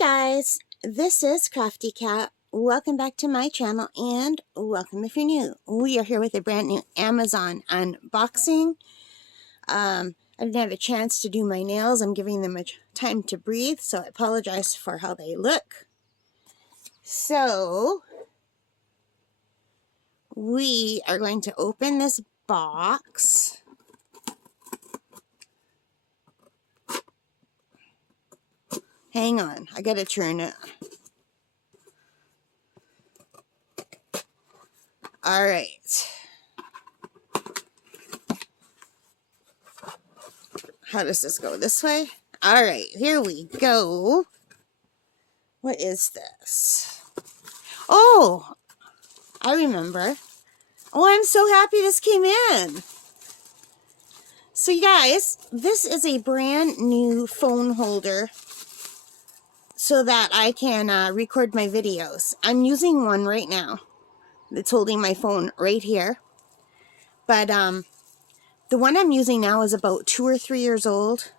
guys, this is Crafty Cat. Welcome back to my channel and welcome if you're new. We are here with a brand new Amazon unboxing. I didn't have a chance to do my nails. I'm giving them a time to breathe, so I apologize for how they look. So, we are going to open this box. Hang on, I gotta turn it. Alright. How does this go? This way? Alright, here we go. What is this? Oh! I remember. Oh, I'm so happy this came in. So you guys, this is a brand new phone holder so that I can record my videos. I'm using one right now that's holding my phone right here. But the one I'm using now is about 2 or 3 years old.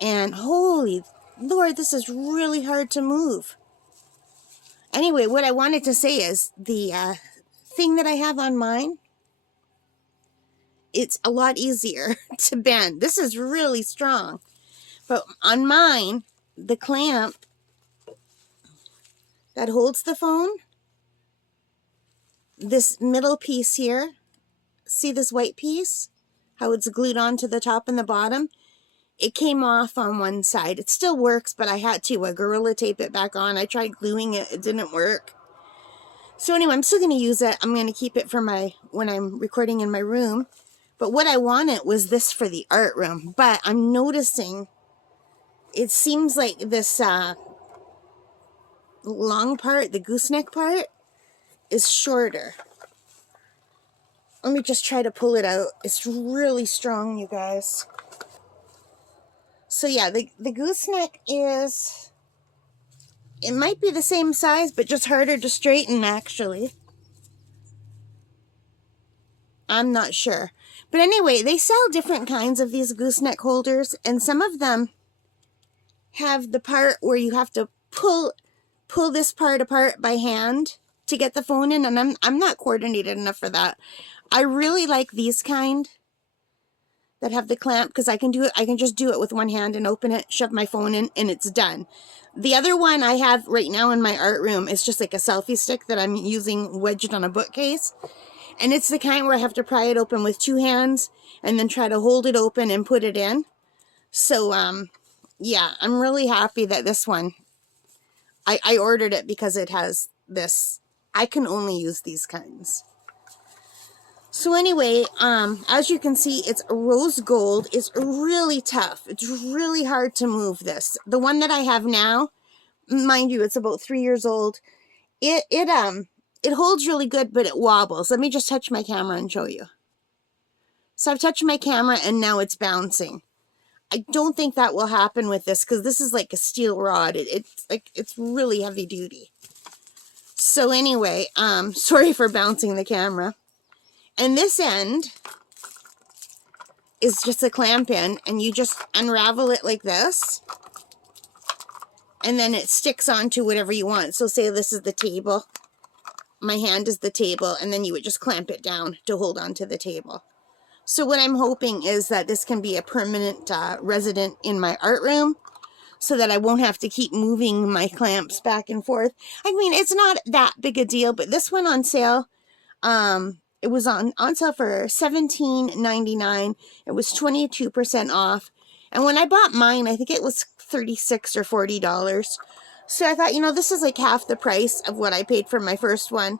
And holy Lord, this is really hard to move. Anyway, what I wanted to say is the thing that I have on mine, it's a lot easier to bend. This is really strong. But on mine, the clamp that holds the phone, this middle piece here, see this white piece? How it's glued onto the top and the bottom? It came off on one side. It still works, but I had to Gorilla Tape it back on. I tried gluing it. It didn't work. So anyway, I'm still going to use it. I'm going to keep it for when I'm recording in my room. But what I wanted was this for the art room. But I'm noticing it seems like this long part, the gooseneck part, is shorter. Let me just try to pull it out. It's really strong, you guys. So yeah, the gooseneck is, it might be the same size, but just harder to straighten, actually. I'm not sure. But anyway, they sell different kinds of these gooseneck holders, and some of them have the part where you have to pull this part apart by hand to get the phone in, and I'm not coordinated enough for that. I really like these kind that have the clamp, because I can do it. I can just do it with one hand and open it, shove my phone in, and it's done. The other one I have right now in my art room is just like a selfie stick that I'm using wedged on a bookcase. And it's the kind where I have to pry it open with 2 hands and then try to hold it open and put it in. So, yeah, I'm really happy that this one, I ordered it because it has this. I can only use these kinds. So anyway, as you can see, it's rose gold. It's really tough. It's really hard to move this. The one that I have now, mind you, it's about 3 years old. It holds really good, but it wobbles. Let me just touch my camera and show you. So I've touched my camera and now it's bouncing. I don't think that will happen with this because this is like a steel rod. It's really heavy duty. So anyway, sorry for bouncing the camera. And this end is just a clamp in, and you just unravel it like this. And then it sticks onto whatever you want. So say this is the table. My hand is the table, and then you would just clamp it down to hold onto the table. So what I'm hoping is that this can be a permanent resident in my art room, so that I won't have to keep moving my clamps back and forth. I mean, it's not that big a deal, but this went on sale. It was on sale for $17.99. It was 22% off. And when I bought mine, I think it was $36 or $40. So I thought, you know, this is like half the price of what I paid for my first one.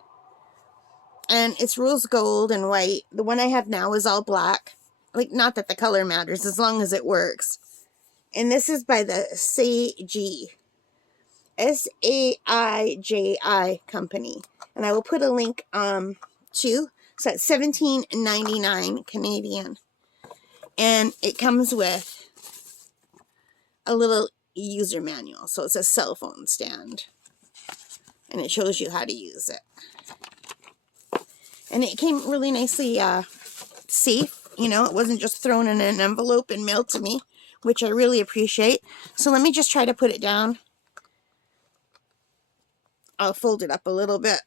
And it's rose gold and white. The one I have now is all black. Like, not that the color matters, as long as it works. And this is by the Saiji. S-A-I-J-I company. And I will put a link to. So it's $17.99 Canadian. And it comes with a little user manual. So it's a cell phone stand. And it shows you how to use it. And it came really nicely safe. You know, it wasn't just thrown in an envelope and mailed to me, which I really appreciate. So let me just try to put it down I'll fold it up a little bit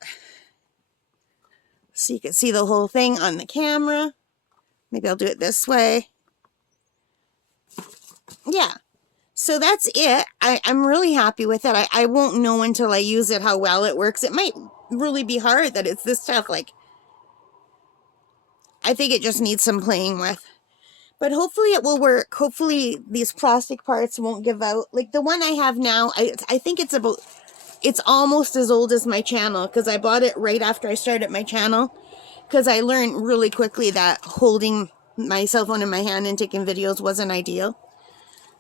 so you can see the whole thing on the camera. Maybe I'll do it this way. Yeah. So that's it. I'm really happy with it. I won't know until I use it how well it works. It might really be hard that it's this tough. Like, I think it just needs some playing with. But hopefully it will work. Hopefully these plastic parts won't give out. Like the one I have now, I think it's almost as old as my channel because I bought it right after I started my channel. Because I learned really quickly that holding my cell phone in my hand and taking videos wasn't ideal.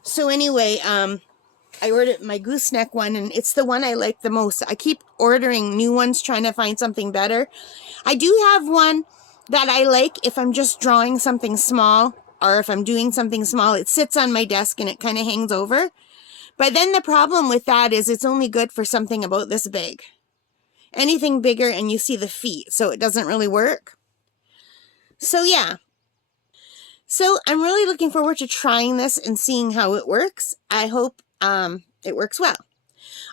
So anyway, I ordered my gooseneck one, and it's the one I like the most. I keep ordering new ones, trying to find something better. I do have one that I like if I'm just drawing something small, or if I'm doing something small. It sits on my desk and it kind of hangs over. But then the problem with that is it's only good for something about this big. Anything bigger and you see the feet, so it doesn't really work. So yeah. So I'm really looking forward to trying this and seeing how it works. I hope it works well.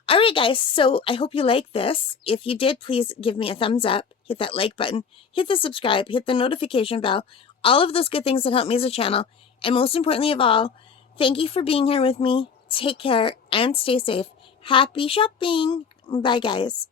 All right, guys, so I hope you like this. If you did, please give me a thumbs up, hit that like button, hit the subscribe, hit the notification bell, all of those good things that help me as a channel. And most importantly of all, thank you for being here with me. Take care and stay safe. Happy shopping. Bye, guys.